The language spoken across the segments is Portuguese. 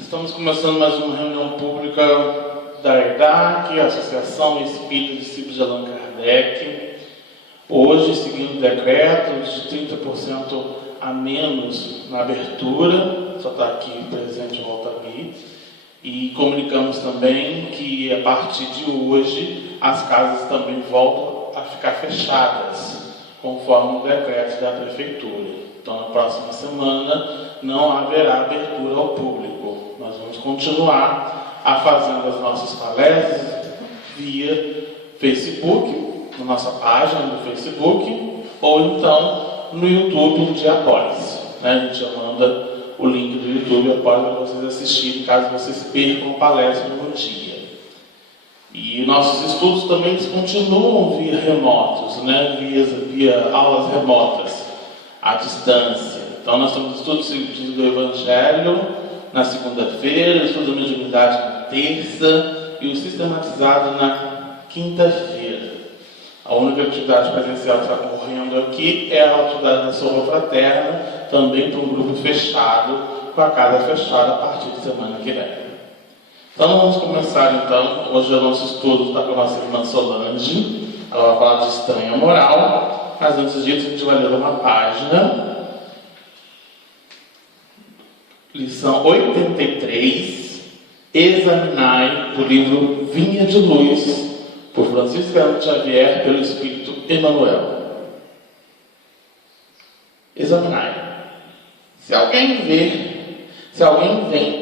Estamos começando mais uma reunião pública da EDAC, Associação Espírita Discípulos de Allan Kardec. Hoje, seguindo o decreto de 30% a menos na abertura, só está aqui presente o Altamir, e comunicamos também que a partir de hoje as casas também voltam a ficar fechadas, conforme o decreto da Prefeitura. Então, na próxima semana não haverá abertura ao público. Nós vamos continuar a fazendo as nossas palestras via Facebook, na nossa página do Facebook, ou então no YouTube de após. A gente já manda o link do YouTube após para vocês assistirem, caso vocês percam a palestra no dia. E nossos estudos também continuam via remotos, via aulas remotas, à distância. Então, nós temos estudos do Evangelho na segunda-feira, estudo da mediunidade na terça e o sistematizado na quinta-feira. A única atividade presencial que está ocorrendo aqui é a atividade da Sopa Fraterna, também para um grupo fechado, com a casa fechada a partir de semana que vem. Então, vamos começar então. Hoje o nosso estudo está com a nossa irmã Solange. Ela vai falar de estranha moral, mas antes disso a gente vai ler uma página. Lição 83, examinai, do livro Vinha de Luz, por Francisco Cândido Xavier, pelo Espírito Emmanuel. Examinai. Se alguém vem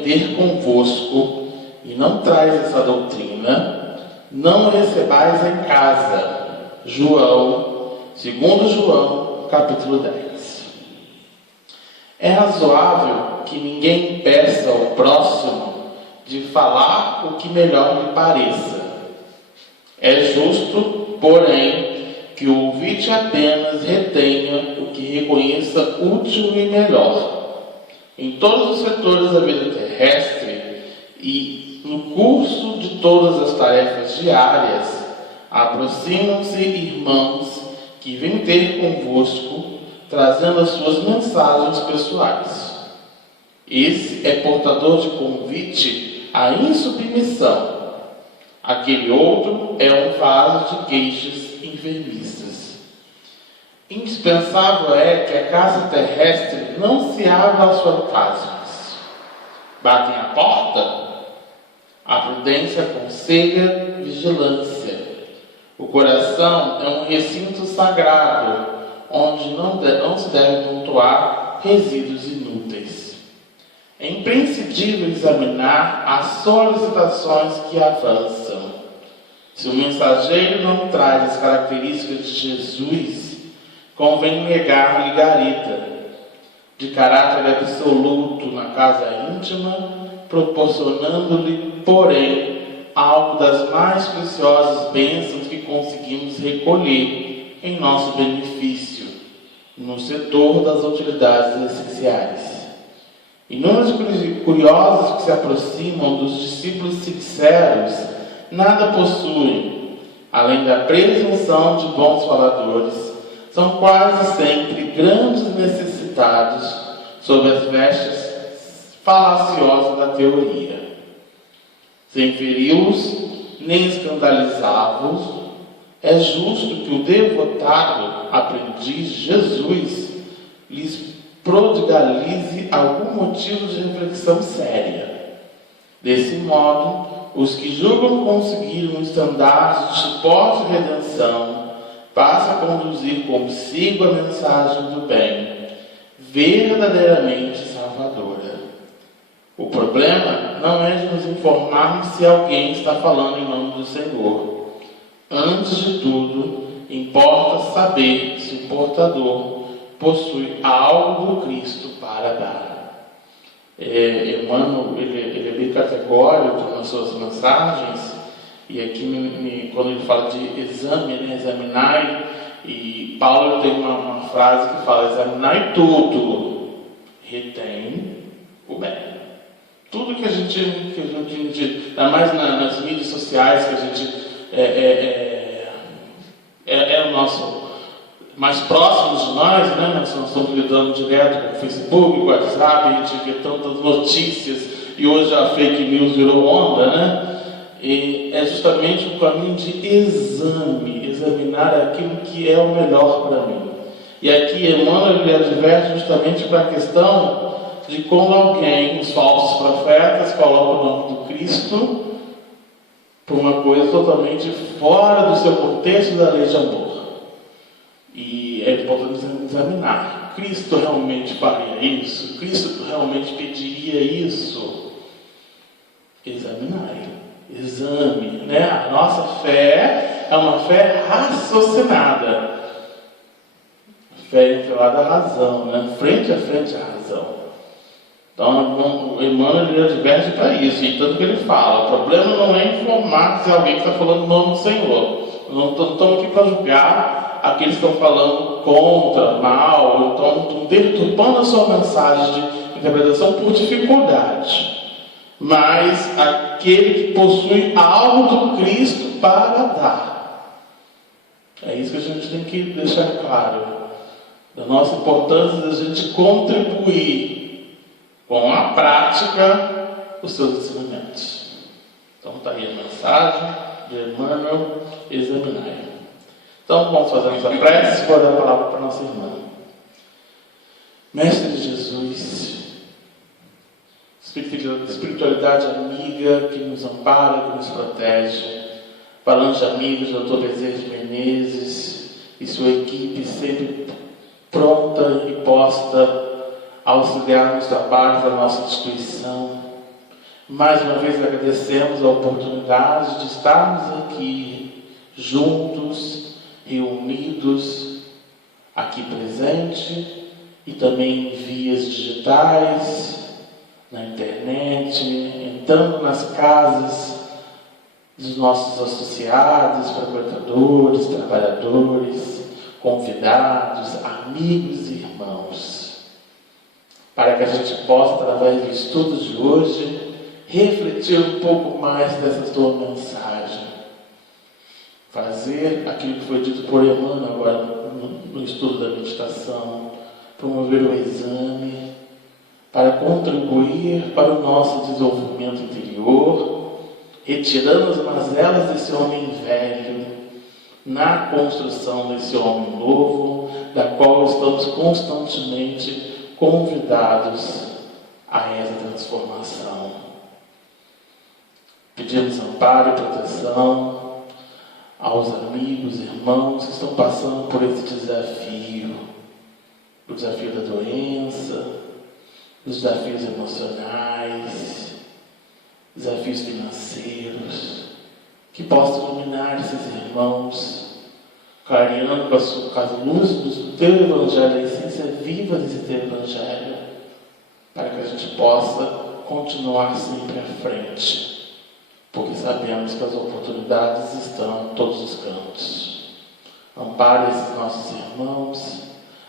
ter convosco e não traz essa doutrina, não o recebais em casa. Segundo João, capítulo 10. É razoável que ninguém peça ao próximo de falar o que melhor lhe pareça. É justo, porém, que o ouvinte apenas retenha o que reconheça útil e melhor. Em todos os setores da vida terrestre e no curso de todas as tarefas diárias, aproximam-se irmãos que vêm ter convosco, trazendo as suas mensagens pessoais. Esse é portador de convite à insubmissão. Aquele outro é um vaso de queixas enfermiças. Indispensável é que a casa terrestre não se abra aos fantasmas. Batem a porta? A prudência aconselha vigilância. O coração é um recinto sagrado, onde não se deve pontuar resíduos inúteis. É imprescindível examinar as solicitações que avançam. Se o mensageiro não traz as características de Jesus, convém negar-lhe garita, de caráter absoluto na casa íntima, proporcionando-lhe, porém, algo das mais preciosas bênçãos que conseguimos recolher em nosso benefício, no setor das utilidades essenciais. Inúmeros curiosos que se aproximam dos discípulos sinceros nada possuem, além da presunção de bons faladores, são quase sempre grandes necessitados sob as vestes falaciosas da teoria. Sem feri-los, nem escandalizá-los, é justo que o devotado aprendiz Jesus lhes prodigalize algum motivo de reflexão séria. Desse modo, os que julgam conseguir um estandarte de suporte e redenção passam a conduzir consigo a mensagem do bem, verdadeiramente salvadora. O problema não é de nos informarmos se alguém está falando em nome do Senhor. Antes de tudo, importa saber se o portador possui algo do Cristo para dar. Emmanuel, ele é bem categórico nas suas mensagens, e aqui quando ele fala de exame, examinai, e Paulo tem uma frase que fala: examinai tudo, retém o bem. Tudo que a gente ainda mais nas mídias sociais, que a gente é o nosso mais próximos de nós, Nós estamos lidando direto com o Facebook, com o WhatsApp, a gente vê tantas notícias e hoje a fake news virou onda, né? E é justamente um caminho de examinar aquilo que é o melhor para mim. E aqui Emmanuel ele adverte justamente para a questão de quando alguém, os falsos profetas, colocam o nome do Cristo por uma coisa totalmente fora do seu contexto da lei de amor. E é importante examinar. Cristo realmente faria isso? Cristo realmente pediria isso? Examinar. Exame, né? A nossa fé é uma fé raciocinada. Fé entrelada à razão, né? Frente a frente à razão. Então, o Emmanuel ele adverte para isso, e tanto que ele fala, o problema não é informar se alguém está falando o nome do Senhor. Não estamos aqui para julgar aqueles que estão falando contra, mal, ou estão deturpando a sua mensagem de interpretação por dificuldade. Mas aquele que possui algo do Cristo para dar. É isso que a gente tem que deixar claro. Da nossa importância de a gente contribuir com a prática os seus ensinamentos. Então está aí a mensagem de Emmanuel, examinar. Então vamos fazer nossa prece e vou dar a palavra para a nossa irmã. Mestre Jesus, espiritualidade amiga que nos ampara, que nos protege, Falange Amigos, Dr. Bezerra de Menezes e sua equipe sempre pronta e posta a auxiliar nos trabalhos da nossa instituição. Mais uma vez agradecemos a oportunidade de estarmos aqui juntos, reunidos, aqui presente e também em vias digitais, na internet, entrando nas casas dos nossos associados, frequentadores, trabalhadores, convidados, amigos e irmãos, para que a gente possa, através do estudo de hoje, refletir um pouco mais dessa tua mensagem, fazer aquilo que foi dito por Emmanuel agora no estudo da meditação, promover o exame, para contribuir para o nosso desenvolvimento interior, retirando as mazelas desse homem velho, na construção desse homem novo, da qual estamos constantemente convidados a essa transformação. Pedimos amparo e proteção aos amigos, irmãos que estão passando por esse desafio, o desafio da doença, os desafios emocionais, desafios financeiros, que possam iluminar esses irmãos, clareando com as luzes do teu Evangelho, a essência viva desse teu Evangelho, para que a gente possa continuar sempre à frente, porque sabemos que as oportunidades estão em todos os cantos. Ampare esses nossos irmãos,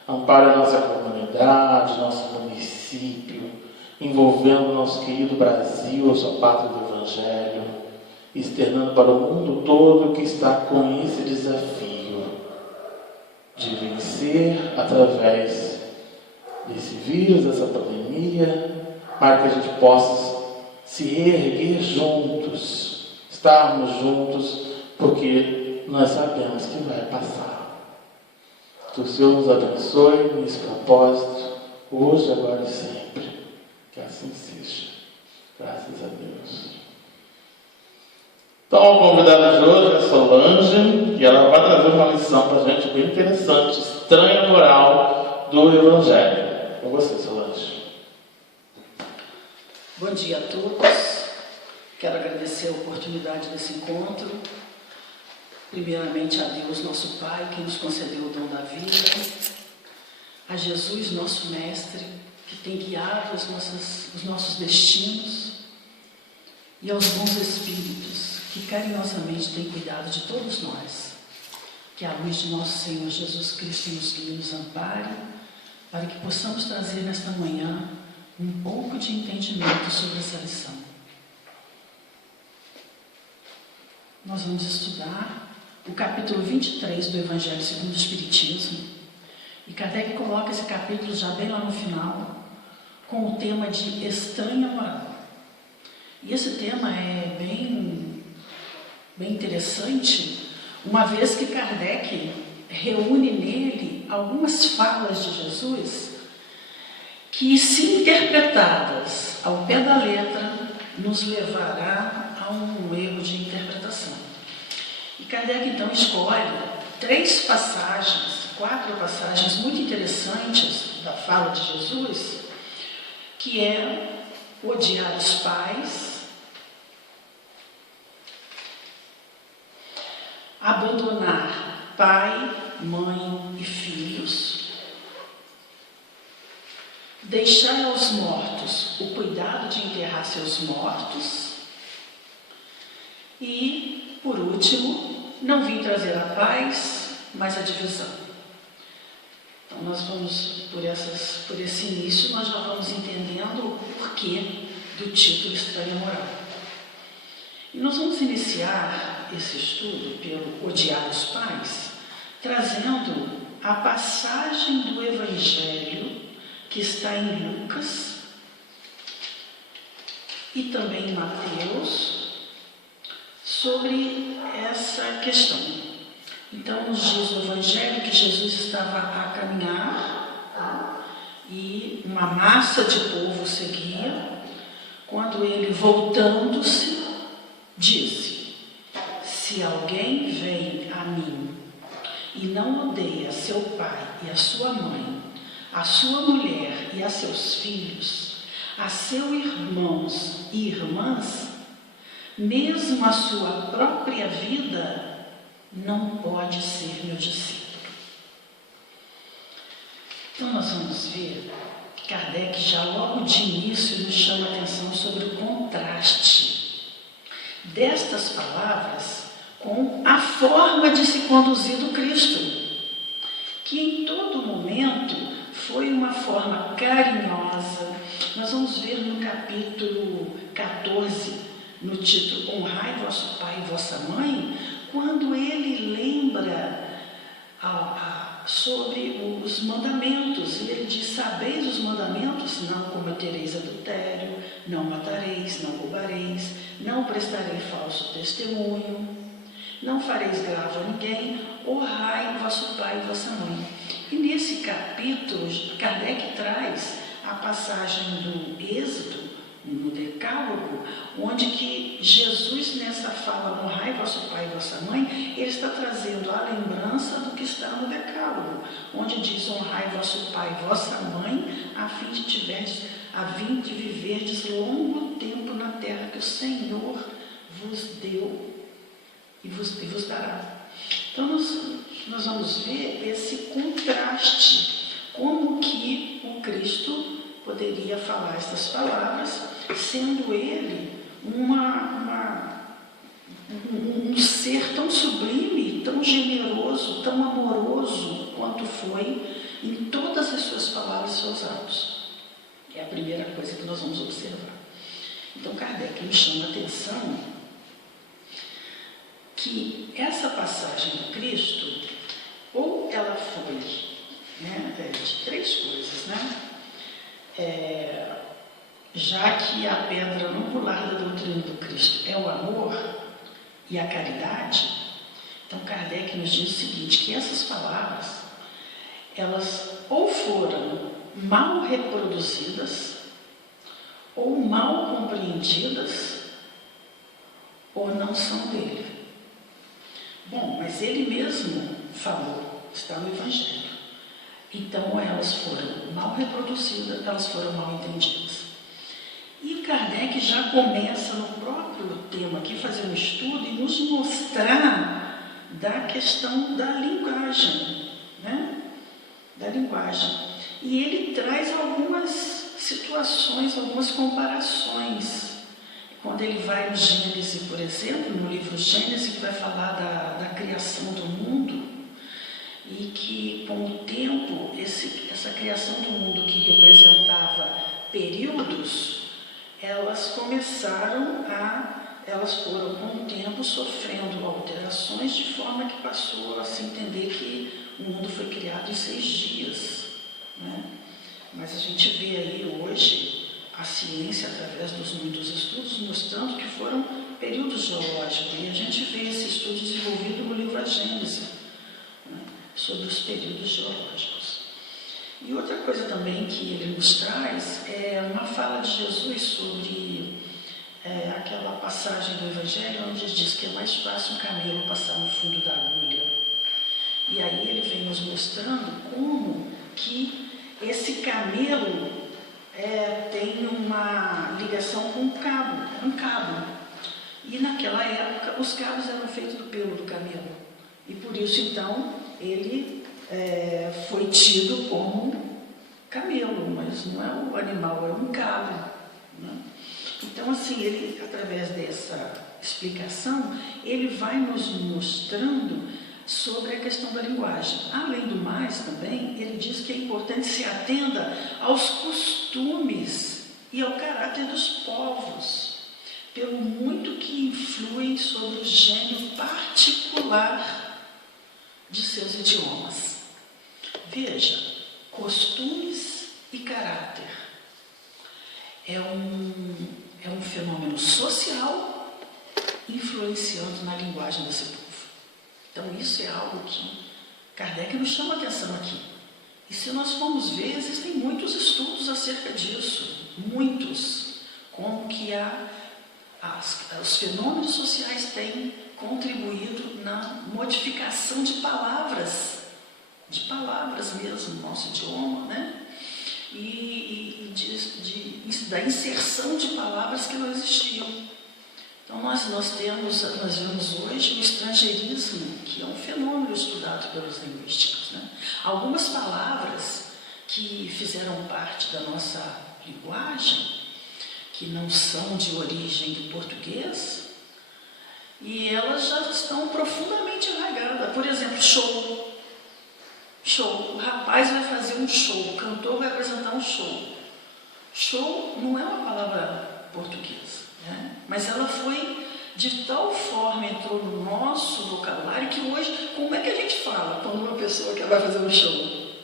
ampare a nossa comunidade, nosso município, envolvendo o nosso querido Brasil, a sua pátria do Evangelho, externando para o mundo todo que está com esse desafio de vencer através desse vírus, dessa pandemia, para que a gente possa se reerguer juntos, estarmos juntos, porque nós sabemos que vai passar. Que o Senhor nos abençoe nesse propósito, hoje, agora e sempre. Que assim seja. Graças a Deus. Então, a convidada de hoje é Solange, e ela vai trazer uma lição para a gente bem interessante, estranha moral do Evangelho. Com você, Solange. Bom dia a todos. Quero agradecer a oportunidade desse encontro. Primeiramente a Deus, nosso Pai, que nos concedeu o dom da vida. A Jesus, nosso Mestre, que tem guiado os nossos destinos. E aos bons Espíritos, que carinhosamente têm cuidado de todos nós. Que a luz de nosso Senhor Jesus Cristo nos guie e nos ampare, para que possamos trazer nesta manhã um pouco de entendimento sobre essa lição. Nós vamos estudar o capítulo 23 do Evangelho segundo o Espiritismo. E Kardec coloca esse capítulo já bem lá no final, com o tema de estranha moral. E esse tema é bem interessante, uma vez que Kardec reúne nele algumas falas de Jesus que, se interpretadas ao pé da letra, nos levará a um erro de interpretação. E Kardec então escolhe 4 passagens muito interessantes da fala de Jesus, que é odiar os pais, abandonar pai, mãe e filhos, deixar aos mortos o cuidado de enterrar seus mortos e, por último, não vim trazer a paz, mas a divisão. Então, nós vamos, por esse início, nós já vamos entendendo o porquê do título Estranha Moral. E nós vamos iniciar esse estudo pelo odiar os pais, trazendo a passagem do Evangelho que está em Lucas e também em Mateus sobre essa questão. Então, nos diz o Evangelho que Jesus estava a caminhar e uma massa de povo seguia, quando ele, voltando-se, disse: se alguém vem a mim e não odeia seu pai e a sua mãe, a sua mulher e a seus filhos, a seus irmãos e irmãs, mesmo a sua própria vida, não pode ser meu discípulo. Então nós vamos ver que Kardec já logo de início nos chama a atenção sobre o contraste destas palavras com a forma de se conduzir do Cristo, que em todo momento foi uma forma carinhosa. Nós vamos ver no capítulo 14, no título Honrai vosso pai e vossa mãe, quando ele lembra sobre os mandamentos. Ele diz: sabeis os mandamentos? Não cometereis adultério, não matareis, não roubareis, não prestarei falso testemunho, não fareis gravo a ninguém, honrai vosso pai e vossa mãe. E nesse capítulo, Kardec traz a passagem do Êxodo, no Decálogo, onde que Jesus, nessa fala, honrai vosso pai e vossa mãe, ele está trazendo a lembrança do que está no Decálogo, onde diz: honrai vosso pai e vossa mãe, a fim de viverdes longo tempo na terra que o Senhor vos deu e vos dará. Então nós vamos ver esse contraste, como que o Cristo poderia falar essas palavras, sendo ele um ser tão sublime, tão generoso, tão amoroso quanto foi em todas as suas palavras e seus atos. É a primeira coisa que nós vamos observar. Então Kardec nos chama a atenção que essa passagem do Cristo, ou ela foi de 3 coisas, já que a pedra angular da doutrina do Cristo é o amor e a caridade, então Kardec nos diz o seguinte, que essas palavras, elas ou foram mal reproduzidas, ou mal compreendidas, ou não são dele. Bom, mas ele mesmo falou, está no Evangelho. Então, elas foram mal reproduzidas, elas foram mal entendidas. E Kardec já começa no próprio tema aqui, fazer um estudo e nos mostrar da questão da linguagem, Da linguagem. E ele traz algumas situações, algumas comparações. Quando ele vai no Gênesis, por exemplo, no livro Gênesis, que vai falar da criação do mundo, e que, com o tempo, essa criação do mundo que representava períodos, elas foram, com o tempo, sofrendo alterações, de forma que passou a se entender que o mundo foi criado em 6 dias. Mas a gente vê aí hoje a ciência através dos muitos estudos, mostrando que foram períodos geológicos. E a gente vê esse estudo desenvolvido no livro A Gênese, né, sobre os períodos geológicos. E outra coisa também que ele nos traz é uma fala de Jesus sobre aquela passagem do Evangelho onde diz que é mais fácil um camelo passar no fundo da agulha. E aí ele vem nos mostrando como que esse camelo tem uma ligação com um cabo. E naquela época os cabos eram feitos do pelo do camelo. E por isso então ele foi tido como camelo, mas não é o animal, é um cabo, né? Então, assim, ele, através dessa explicação, ele vai nos mostrando sobre a questão da linguagem. Além do mais, também, ele diz que é importante se atenda aos costumes e ao caráter dos povos, pelo muito que influem sobre o gênio particular de seus idiomas. Veja, costumes e caráter é um fenômeno social influenciando na linguagem desse povo. Então isso é algo que Kardec nos chama a atenção aqui. E se nós formos ver, existem muitos estudos acerca disso, muitos, como que os fenômenos sociais têm contribuído na modificação de palavras mesmo no nosso idioma, né? E da inserção de palavras que não existiam. Então nós vemos hoje o estrangeirismo, que é um fenômeno estudado pelos linguísticos, né? Algumas palavras que fizeram parte da nossa linguagem, que não são de origem do português, e elas já estão profundamente arraigadas. Por exemplo, show. O rapaz vai fazer um show, o cantor vai apresentar um show. Show não é uma palavra portuguesa, né? Mas ela foi de tal forma, entrou no nosso vocabulário, que hoje, como é que a gente fala quando uma pessoa que vai fazer um show?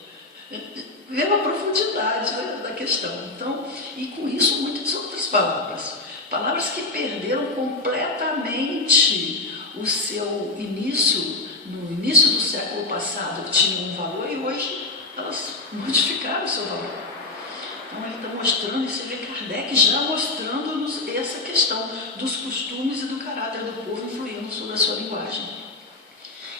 Vê uma profundidade, né, da questão. Então, e com isso muitas outras palavras que perderam completamente o seu início. No início do século passado tinham um valor e hoje elas modificaram o seu valor. Então ele está mostrando, e você vê Kardec já mostrando-nos essa questão dos costumes e do caráter do povo influindo sobre a sua linguagem.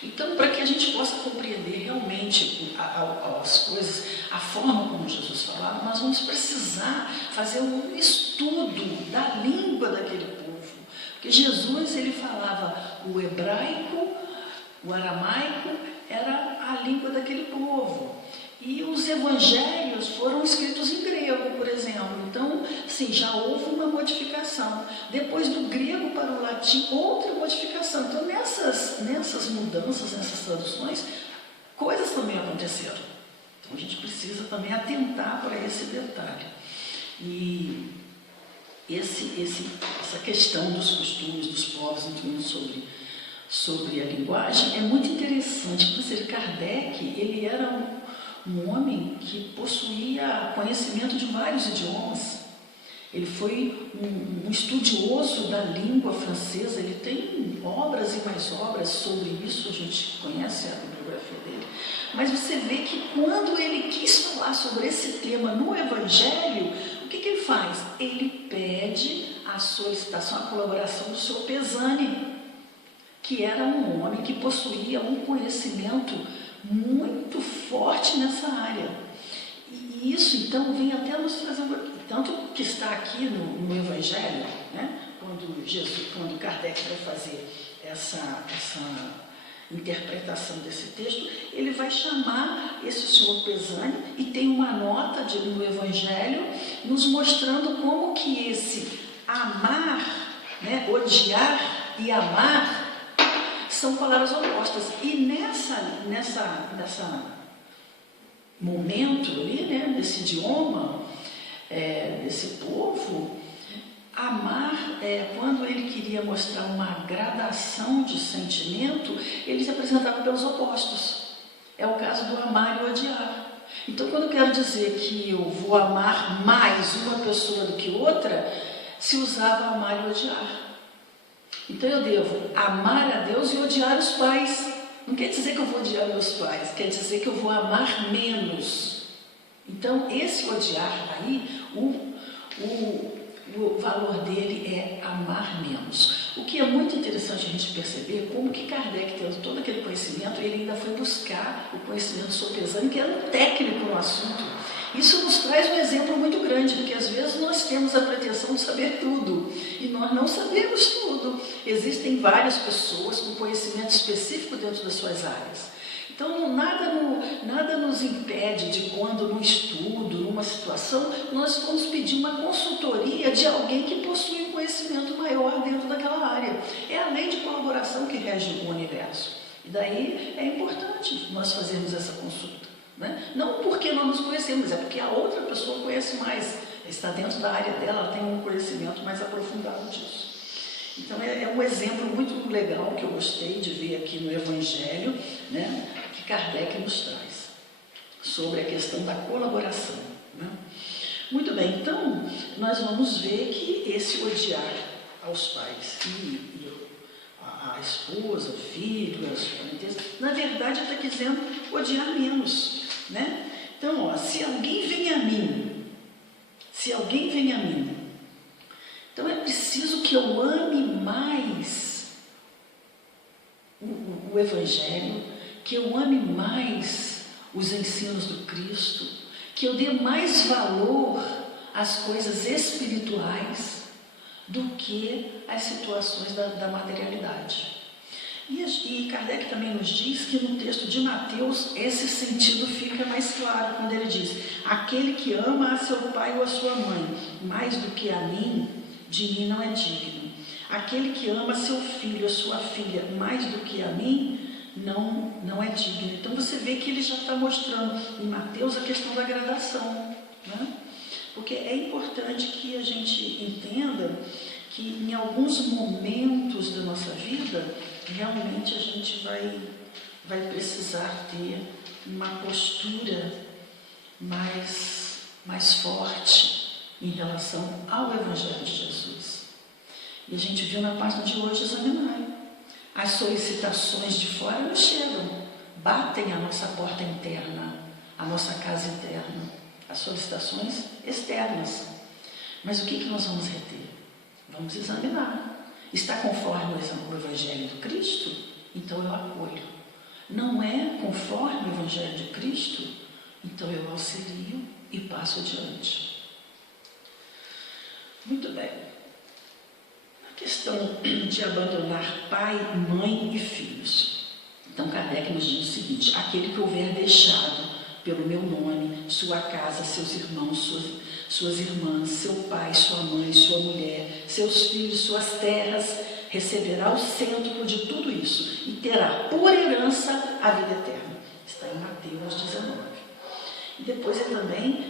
Então, para que a gente possa compreender realmente as coisas, a forma como Jesus falava, nós vamos precisar fazer um estudo da língua daquele povo. Porque Jesus, ele falava o hebraico, o aramaico era a língua daquele povo. E os evangelhos foram escritos em grego, por exemplo. Então, sim, já houve uma modificação. Depois do grego para o latim, outra modificação. Então, nessas mudanças, nessas traduções, coisas também aconteceram. Então, a gente precisa também atentar para esse detalhe. E essa questão dos costumes dos povos, incluindo sobre a linguagem, é muito interessante. Por exemplo, Kardec, ele era um homem que possuía conhecimento de vários idiomas. Ele foi um estudioso da língua francesa, ele tem obras e mais obras sobre isso, a gente conhece a bibliografia dele. Mas você vê que quando ele quis falar sobre esse tema no Evangelho, o que ele faz? Ele pede a solicitação, a colaboração do seu Pesane, que era um homem que possuía um conhecimento muito forte nessa área. E isso, então, vem até nos trazer, tanto que está aqui no Evangelho, né? Quando Kardec vai fazer essa interpretação desse texto, ele vai chamar esse senhor Pesane e tem uma nota no Evangelho nos mostrando como que esse amar, né? Odiar e amar são palavras opostas. E nessa momento ali, né, desse idioma, desse povo, amar, quando ele queria mostrar uma gradação de sentimento, ele se apresentava pelos opostos. É o caso do amar e odiar. Então, quando eu quero dizer que eu vou amar mais uma pessoa do que outra, se usava amar e odiar. Então, eu devo amar a Deus e odiar os pais. Não quer dizer que eu vou odiar meus pais, quer dizer que eu vou amar menos. Então, esse odiar aí, o valor dele é amar menos. O que é muito interessante a gente perceber, como que Kardec, tendo todo aquele conhecimento, ele ainda foi buscar o conhecimento sopesano, que era um técnico no assunto. Isso nos traz um exemplo muito grande, porque às vezes nós temos a pretensão de saber tudo, e nós não sabemos tudo. Existem várias pessoas com conhecimento específico dentro das suas áreas. Então, nada nos impede de, quando num estudo, numa situação, nós vamos pedir uma consultoria de alguém que possui um conhecimento maior dentro daquela área. É a lei de colaboração que rege o universo. E daí é importante nós fazermos essa consulta. Né? Não porque nós nos conhecemos, é porque a outra pessoa conhece mais, está dentro da área dela, ela tem um conhecimento mais aprofundado disso. Então, é um exemplo muito legal que eu gostei de ver aqui no Evangelho, né, que Kardec nos traz, sobre a questão da colaboração. Né? Muito bem, então, nós vamos ver que esse odiar aos pais e a esposa, o filho, as parentes, na verdade, está dizendo odiar menos. Né? Então, ó, se alguém vem a mim, então é preciso que eu ame mais o Evangelho, que eu ame mais os ensinos do Cristo, que eu dê mais valor às coisas espirituais do que às situações da materialidade. E Kardec também nos diz que no texto de Mateus esse sentido fica mais claro, quando ele diz: aquele que ama a seu pai ou a sua mãe mais do que a mim, de mim não é digno. Aquele que ama seu filho ou sua filha mais do que a mim, não é digno. Então você vê que ele já está mostrando em Mateus a questão da gradação. Né? Porque é importante que a gente entenda que em alguns momentos da nossa vida, realmente a gente vai precisar ter uma postura mais forte em relação ao Evangelho de Jesus. E a gente viu na página de hoje examinar. As solicitações de fora nos chegam, batem a nossa porta interna, a nossa casa interna, as solicitações externas. Mas o que nós vamos reter? Vamos examinar. Está conforme o Evangelho do Cristo? Então eu acolho. Não é conforme o Evangelho de Cristo? Então eu auxilio e passo adiante. Muito bem. A questão de abandonar pai, mãe e filhos. Então Kardec nos diz o seguinte: aquele que houver deixado pelo meu nome sua casa, seus irmãos, suas irmãs, seu pai, sua mãe, sua mulher, seus filhos, suas terras, receberá o cêntuplo de tudo isso e terá por herança a vida eterna. Está em Mateus 19. E depois ele também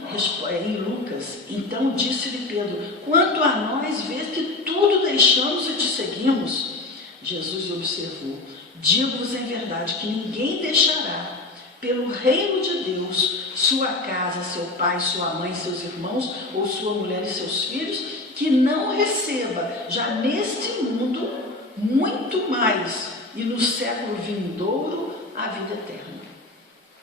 em Lucas: então disse-lhe Pedro: quanto a nós, vês que tudo deixamos e te seguimos. Jesus observou: digo-vos em verdade que ninguém deixará pelo reino de Deus sua casa, seu pai, sua mãe, seus irmãos, ou sua mulher e seus filhos, que não receba já neste mundo muito mais, e no século vindouro a vida eterna.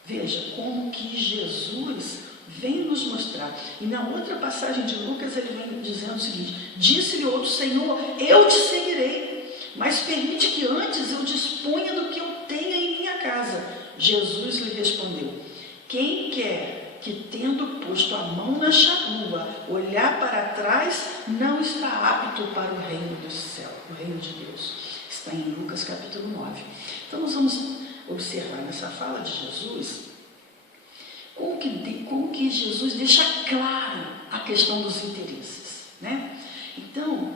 Veja como que Jesus vem nos mostrar. E na outra passagem de Lucas ele vem dizendo o seguinte: disse-lhe outro: Senhor, eu te seguirei, mas permite que antes eu disponha do que eu tenha em minha casa. Jesus lhe respondeu: quem quer que, tendo posto a mão na charrua, olhar para trás, não está apto para o reino do céu, o reino de Deus. Está em Lucas capítulo 9. Então nós vamos observar nessa fala de Jesus como que Jesus deixa claro a questão dos interesses. Né? Então,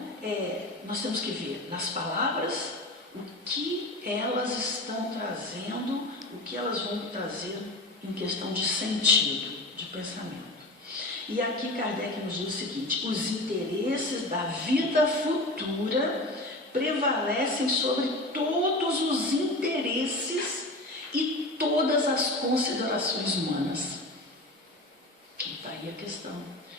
nós temos que ver nas palavras o que elas estão trazendo, o que elas vão trazer em questão de sentido, de pensamento. E aqui Kardec nos diz o seguinte: os interesses da vida futura prevalecem sobre todos os interesses e todas as considerações humanas. E está aí a questão.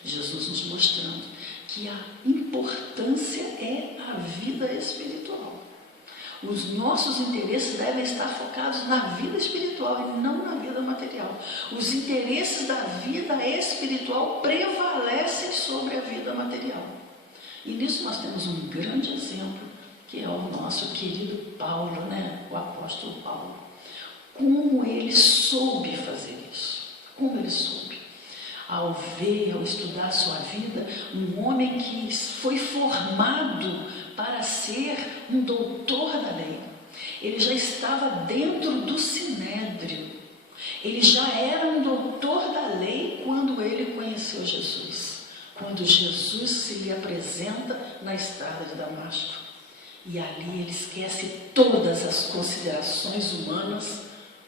Jesus nos mostrando que a importância é a vida espiritual. Os nossos interesses devem estar focados na vida espiritual e não na vida material. Os interesses da vida espiritual prevalecem sobre a vida material. E nisso nós temos um grande exemplo, que é o nosso querido Paulo, né? O apóstolo Paulo. Como ele soube fazer isso? Como ele soube? Ao ver, ao estudar sua vida, um homem que foi formado para ser um doutor da lei. Ele já estava dentro do sinédrio. Ele já era um doutor da lei quando ele conheceu Jesus. Quando Jesus se lhe apresenta na estrada de Damasco. E ali ele esquece todas as considerações humanas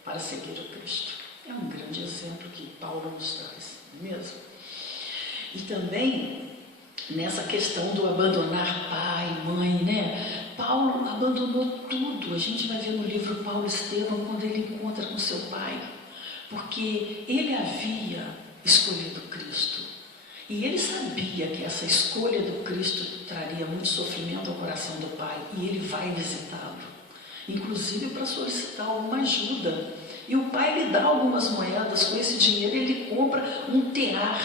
para seguir o Cristo. É um grande exemplo que Paulo nos traz, não é mesmo? E também nessa questão do abandonar pai, mãe, né? Paulo abandonou tudo. A gente vai ver no livro Paulo Estevão, quando ele encontra com seu pai, porque ele havia escolhido Cristo. E ele sabia que essa escolha do Cristo traria muito sofrimento ao coração do pai, e ele vai visitá-lo, inclusive para solicitar alguma ajuda. E o pai lhe dá algumas moedas, com esse dinheiro ele compra um tear.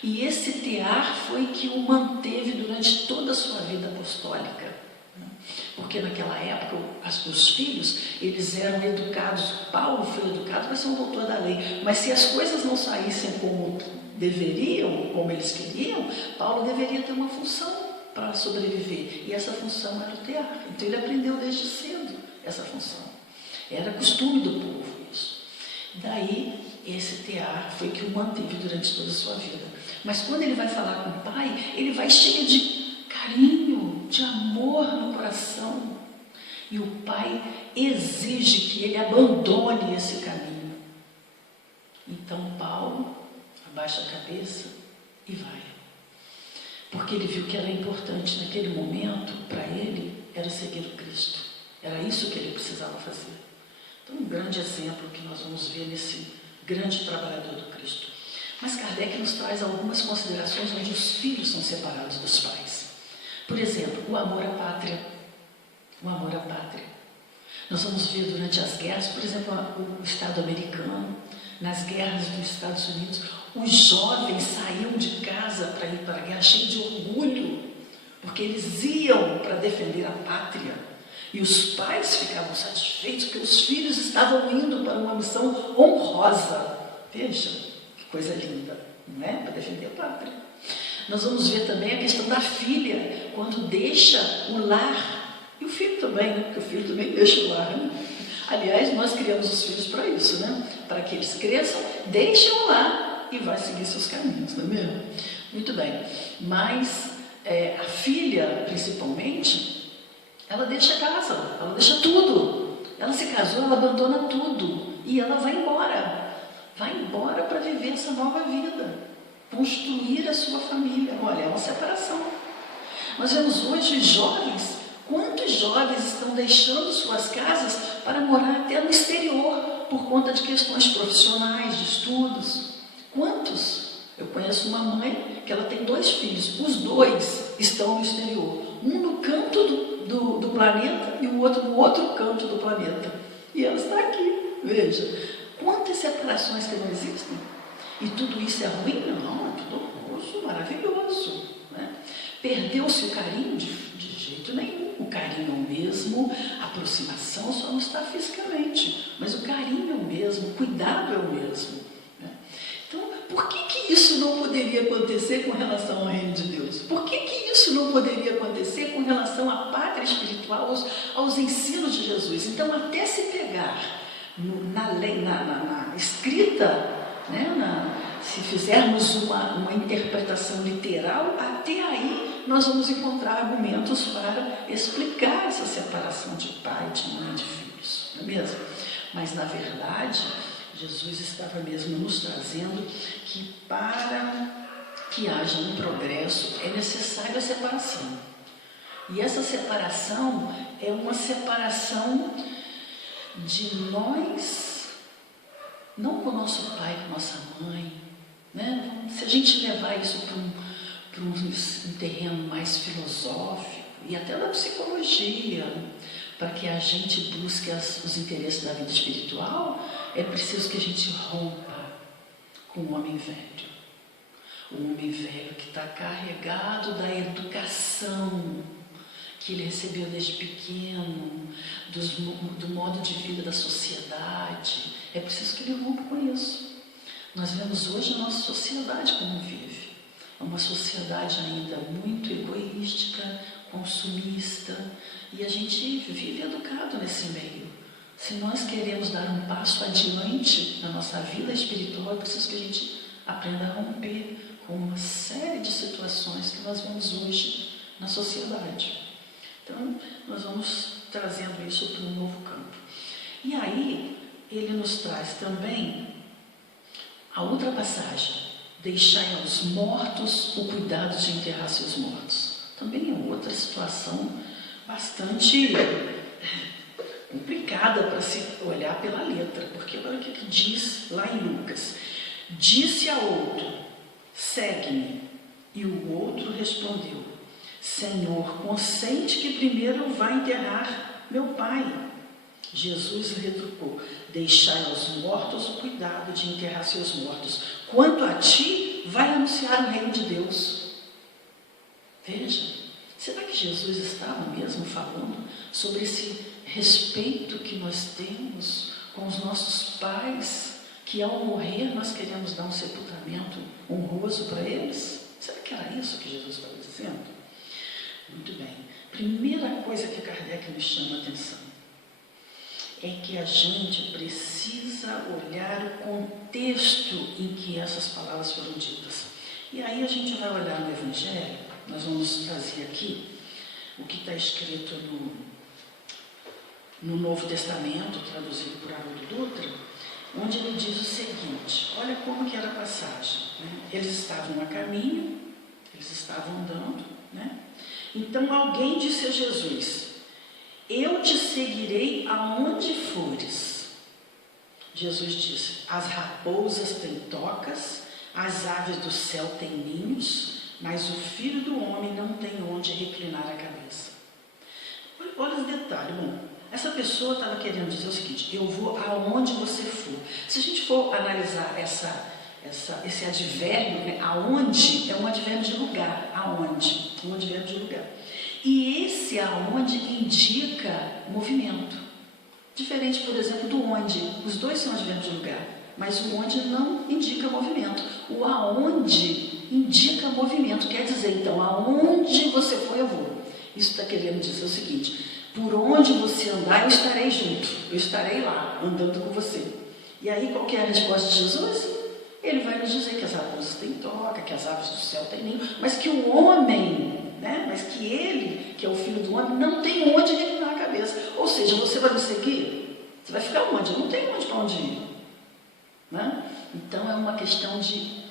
E esse tear foi que o manteve durante toda a sua vida apostólica. Porque naquela época, os filhos, eles eram educados. Paulo foi educado para ser um doutor da lei. Mas se as coisas não saíssem como deveriam, como eles queriam, Paulo deveria ter uma função para sobreviver. E essa função era o tear. Então ele aprendeu desde cedo essa função. Era costume do povo isso. Daí, esse tear foi que o manteve durante toda a sua vida. Mas quando ele vai falar com o pai, ele vai cheio de carinho, de amor no coração. E o pai exige que ele abandone esse caminho. Então Paulo abaixa a cabeça e vai. Porque ele viu que era importante naquele momento, para ele, era seguir o Cristo. Era isso que ele precisava fazer. Então, um grande exemplo que nós vamos ver nesse grande trabalhador do Cristo. Mas Kardec nos traz algumas considerações onde os filhos são separados dos pais. Por exemplo, o amor à pátria. O amor à pátria. Nós vamos ver durante as guerras, por exemplo, o Estado americano, nas guerras dos Estados Unidos, os jovens saíam de casa para ir para a guerra cheios de orgulho, porque eles iam para defender a pátria. E os pais ficavam satisfeitos porque os filhos estavam indo para uma missão honrosa. Veja, que coisa linda, não é? Para defender a pátria. Nós vamos ver também a questão da filha, quando deixa o lar. E o filho também, né? Porque o filho também deixa o lar, né? Aliás, nós criamos os filhos para isso, né? Para que eles cresçam, deixem o lar e vão seguir seus caminhos, não é mesmo? Muito bem. Mas a filha, principalmente, ela deixa a casa, ela deixa tudo. Ela se casou, ela abandona tudo. E ela vai embora. Vai embora para viver essa nova vida. Construir a sua família. Olha, é uma separação. Nós vemos hoje os jovens. Quantos jovens estão deixando suas casas para morar até no exterior, por conta de questões profissionais, de estudos? Quantos? Eu conheço uma mãe que ela tem 2 filhos. Os 2 estão no exterior. Um no canto do planeta e o outro no outro canto do planeta. E ela está aqui. Veja, quantas separações que não existem. E tudo isso é ruim? Não, é tudo honroso, maravilhoso. Né? Perdeu-se o carinho? De jeito nenhum. O carinho é o mesmo, a aproximação só não está fisicamente, mas o carinho é o mesmo, o cuidado é o mesmo. Né? Então, por que isso não poderia acontecer com relação ao reino de Deus? Por que isso não poderia acontecer com relação à pátria espiritual, aos ensinos de Jesus? Então, até se pegar na lei, na escrita, né, se fizermos uma interpretação literal, até aí nós vamos encontrar argumentos para explicar essa separação de pai, de mãe, de filhos, não é mesmo? Mas, na verdade, Jesus estava mesmo nos trazendo que para que haja um progresso é necessária a separação. E essa separação é uma separação de nós, não com nosso pai, com nossa mãe, né? Se a gente levar isso para um terreno mais filosófico e até da psicologia, para que a gente busque os interesses da vida espiritual, é preciso que a gente rompa com o homem velho. O homem velho que está carregado da educação que ele recebeu desde pequeno, do modo de vida da sociedade. É preciso que ele rompa com isso. Nós vemos hoje a nossa sociedade como vive. É uma sociedade ainda muito egoística, consumista, e a gente vive educado nesse meio. Se nós queremos dar um passo adiante na nossa vida espiritual, é preciso que a gente aprenda a romper com uma série de situações que nós vemos hoje na sociedade. Então, nós vamos trazendo isso para um novo campo. E aí, ele nos traz também a outra passagem: deixai aos mortos o cuidado de enterrar seus mortos. Também é outra situação bastante complicada para se olhar pela letra, porque olha o que diz lá em Lucas: disse a outro, segue-me, e o outro respondeu, Senhor, consente que primeiro eu vá enterrar meu pai. Jesus retrucou, deixai aos mortos o cuidado de enterrar seus mortos, quanto a ti, vai anunciar o reino de Deus. Veja, será que Jesus estava mesmo falando sobre esse respeito que nós temos com os nossos pais, que ao morrer nós queremos dar um sepultamento honroso para eles? Será que era isso que Jesus estava dizendo? Muito bem. Primeira coisa que Kardec nos chama a atenção é que a gente precisa olhar o contexto em que essas palavras foram ditas. E aí a gente vai olhar no Evangelho, nós vamos trazer aqui o que está escrito no Novo Testamento, traduzido por Haroldo Dutra, onde ele diz o seguinte, olha como que era a passagem, né? Eles estavam a caminho, eles estavam andando, né? Então alguém disse a Jesus, eu te seguirei aonde fores. Jesus disse, as raposas têm tocas, as aves do céu têm ninhos, mas o Filho do Homem não tem onde reclinar a cabeça. Olha os detalhes, bom, essa pessoa estava querendo dizer o seguinte, eu vou aonde você for. Se a gente for analisar esse advérbio, né, aonde, é um advérbio de lugar, aonde, um advérbio de lugar. E esse aonde indica movimento. Diferente, por exemplo, do onde. Os dois são advérbios de lugar, mas o onde não indica movimento. O aonde indica movimento. Quer dizer, então, aonde você for, eu vou. Isso está querendo dizer o seguinte, por onde você andar, eu estarei junto. Eu estarei lá, andando com você. E aí, qual que é a resposta de Jesus? Ele vai nos dizer que as raposas têm toca, que as aves do céu têm ninho, mas que o homem, né, mas que ele, que é o Filho do Homem, não tem onde reclinar a cabeça. Ou seja, você vai me seguir? Você vai ficar onde? Não tem onde para onde ir. Né? Então é uma questão de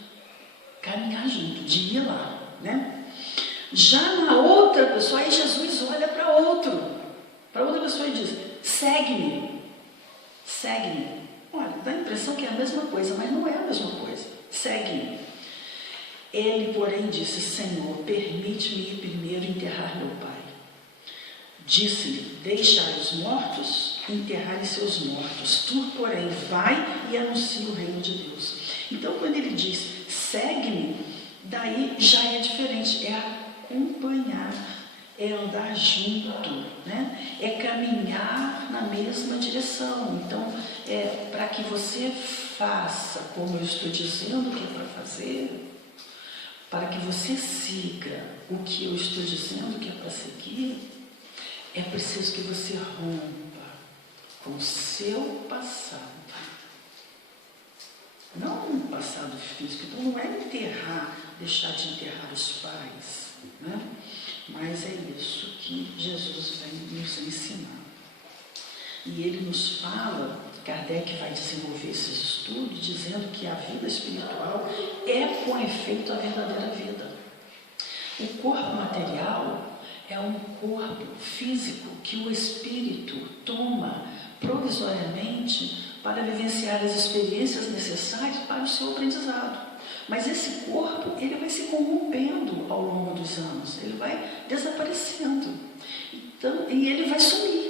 caminhar junto, de ir lá. Né? Já na outra pessoa, aí Jesus olha para outra pessoa e diz, segue-me, segue-me. Olha, dá a impressão que é a mesma coisa, mas não é a mesma coisa. Segue-me. Ele, porém, disse, Senhor, permite-me ir primeiro enterrar meu pai. Disse-lhe, deixai os mortos enterrarem seus mortos. Tu, porém, vai e anuncia o reino de Deus. Então, quando ele diz, segue-me, daí já é diferente, é acompanhar, é andar junto, né? É caminhar na mesma direção. Então, para que você faça como eu estou dizendo que é para fazer, para que você siga o que eu estou dizendo que é para seguir, é preciso que você rompa com o seu passado. Não um passado físico, então não é enterrar, deixar de enterrar os pais, né? Mas é isso que Jesus vem nos ensinar. E ele nos fala, Kardec vai desenvolver esses estudos, dizendo que a vida espiritual é, com efeito, a verdadeira vida. O corpo material é um corpo físico que o espírito toma provisoriamente para vivenciar as experiências necessárias para o seu aprendizado. Mas esse corpo, ele vai se corrompendo ao longo dos anos, ele vai desaparecendo. Então, e ele vai sumir.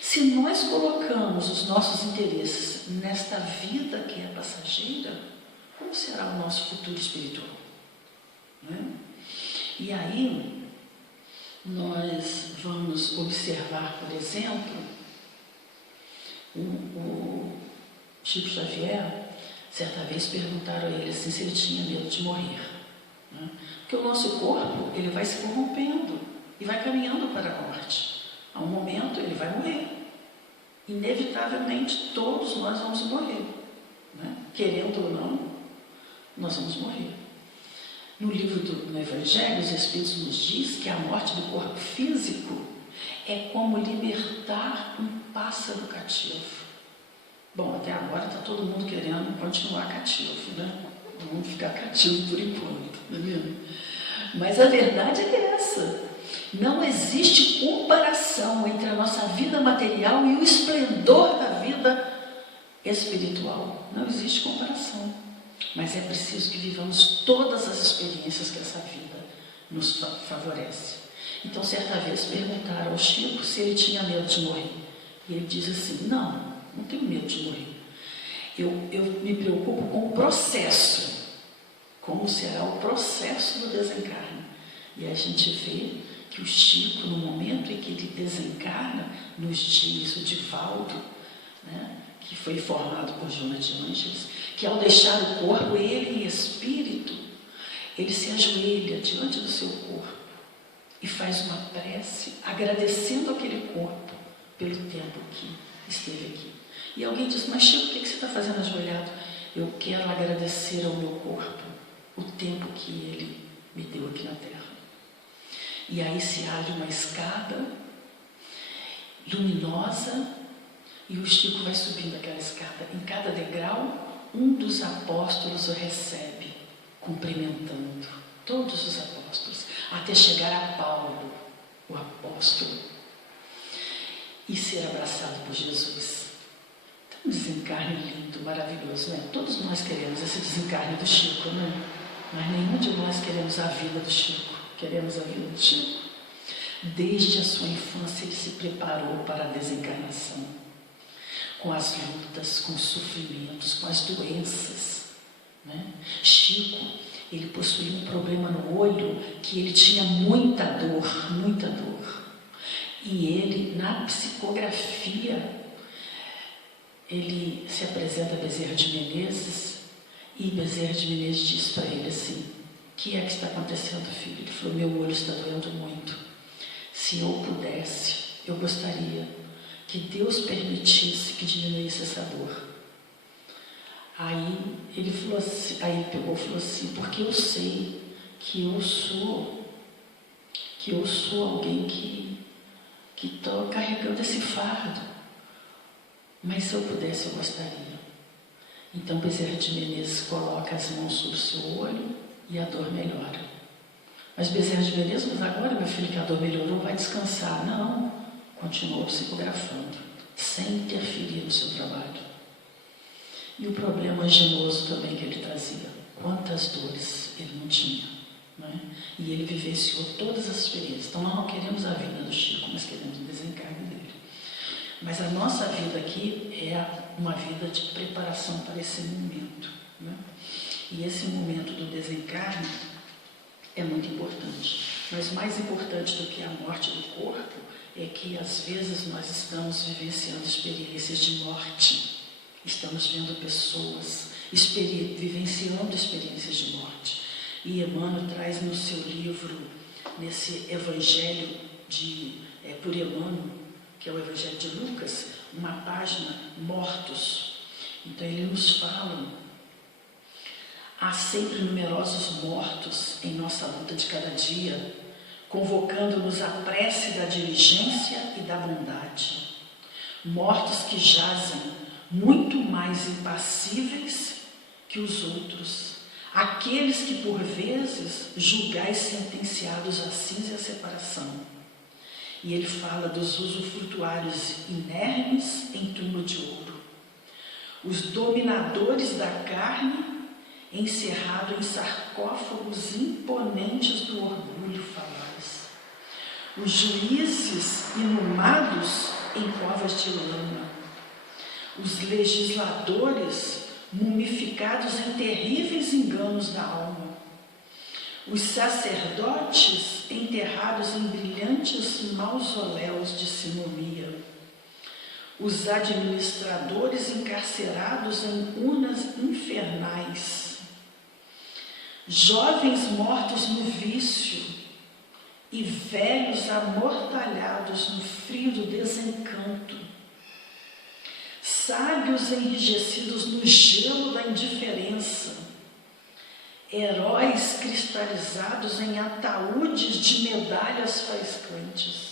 Se nós colocamos os nossos interesses nesta vida que é passageira, como será o nosso futuro espiritual? Não é? E aí, nós vamos observar, por exemplo, o Chico Xavier, certa vez perguntaram a ele assim, se ele tinha medo de morrer. Né? Porque o nosso corpo, ele vai se corrompendo e vai caminhando para a morte. A um momento, ele vai morrer. Inevitavelmente, todos nós vamos morrer. Né? Querendo ou não, nós vamos morrer. No livro do Evangelho, os Espíritos nos diz que a morte do corpo físico é como libertar um pássaro cativo. Bom, até agora está todo mundo querendo continuar cativo, né? Vamos ficar cativo por enquanto, não é mesmo? Mas a verdade é essa. Não existe comparação entre a nossa vida material e o esplendor da vida espiritual. Não existe comparação. Mas é preciso que vivamos todas as experiências que essa vida nos favorece. Então, certa vez perguntaram ao Chico se ele tinha medo de morrer. E ele diz assim, não tenho medo de morrer. Eu me preocupo com o processo. Como será o processo do desencarne. E a gente vê que o Chico, no momento em que ele desencarna, nos diz o Divaldo, né, que foi formado por Joana de Ângeles, que ao deixar o corpo, ele em espírito, ele se ajoelha diante do seu corpo e faz uma prece agradecendo aquele corpo pelo tempo que esteve aqui. E alguém diz, mas Chico, o que você está fazendo ajoelhado? Eu quero agradecer ao meu corpo o tempo que ele me deu aqui na Terra. E aí se abre uma escada luminosa e o Chico vai subindo aquela escada. Em cada degrau, um dos apóstolos o recebe, cumprimentando. Todos os apóstolos, até chegar a Paulo, o apóstolo, e ser abraçado por Jesus. Então, um desencarne lindo, maravilhoso, né? Todos nós queremos esse desencarne do Chico, né? Mas nenhum de nós queremos a vida do Chico. Queremos a vida do Chico. Desde a sua infância ele se preparou para a desencarnação. Com as lutas, com os sofrimentos, com as doenças. Né? Chico, ele possuía um problema no olho que ele tinha muita dor, muita dor. E ele, na psicografia, ele se apresenta a Bezerra de Menezes e Bezerra de Menezes diz para ele assim, o que é que está acontecendo, filho? Ele falou, meu olho está doendo muito. Se eu pudesse, eu gostaria que Deus permitisse que diminuísse essa dor. Aí ele falou assim, aí ele pegou e falou assim, porque eu sei que eu sou alguém que estou carregando esse fardo. Mas se eu pudesse, eu gostaria. Então Bezerra de Menezes coloca as mãos sobre o seu olho e a dor melhora. Mas Bezerra de Menezes, mas agora, meu filho, que a dor melhorou, vai descansar. Não, continuou psicografando, sem interferir no seu trabalho. E o problema anginoso também que ele trazia. Quantas dores ele não tinha. Não é? E ele vivenciou todas as experiências. Então nós não queremos a vida do Chico, mas queremos o desencarne dele. Mas a nossa vida aqui é uma vida de preparação para esse momento. Né? E esse momento do desencarne é muito importante. Mas mais importante do que a morte do corpo é que às vezes nós estamos vivenciando experiências de morte. Estamos vendo pessoas vivenciando experiências de morte. E Emmanuel traz no seu livro, nesse Evangelho por Emmanuel, que é o Evangelho de Lucas, uma página, mortos. Então ele nos fala, há sempre numerosos mortos em nossa luta de cada dia, convocando-nos à prece da diligência e da bondade. Mortos que jazem muito mais impassíveis que os outros, aqueles que por vezes julgais sentenciados à cinza e à separação. E ele fala dos usufrutuários inermes em túmulo de ouro, os dominadores da carne encerrado em sarcófagos imponentes do orgulho falaz. Os juízes inumados em covas de lama. Os legisladores mumificados em terríveis enganos da alma. Os sacerdotes enterrados em brilhantes mausoléus de sinomia. Os administradores encarcerados em urnas infernais. Jovens mortos no vício e velhos amortalhados no frio do desencanto. Sábios enrijecidos no gelo da indiferença. Heróis cristalizados em ataúdes de medalhas faiscantes.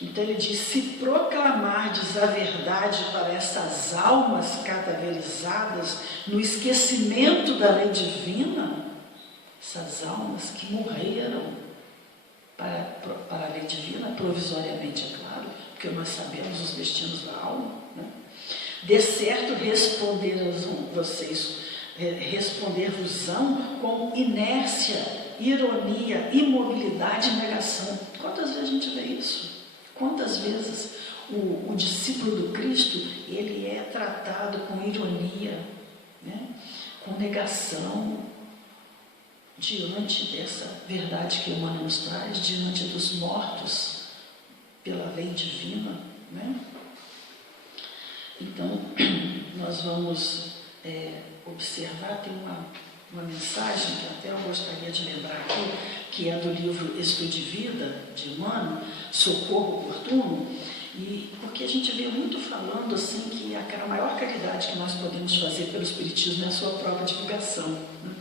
Então ele diz, se proclamardes a verdade para essas almas cadaverizadas no esquecimento da lei divina, essas almas que morreram para a lei divina, provisoriamente, é claro, porque nós sabemos os destinos da alma, né? De certo responder-vos-ão com inércia, ironia, imobilidade e negação. Quantas vezes a gente vê isso? Quantas vezes o discípulo do Cristo, ele é tratado com ironia, né? Com negação, diante dessa verdade que Emmanuel nos traz, diante dos mortos pela lei divina, né? Então, nós vamos observar, tem uma mensagem que até eu gostaria de lembrar aqui, que é do livro Estudo de Vida, de Emmanuel, Socorro Oportuno, e porque a gente vê muito falando assim que a maior caridade que nós podemos fazer pelo Espiritismo é a sua própria divulgação, né?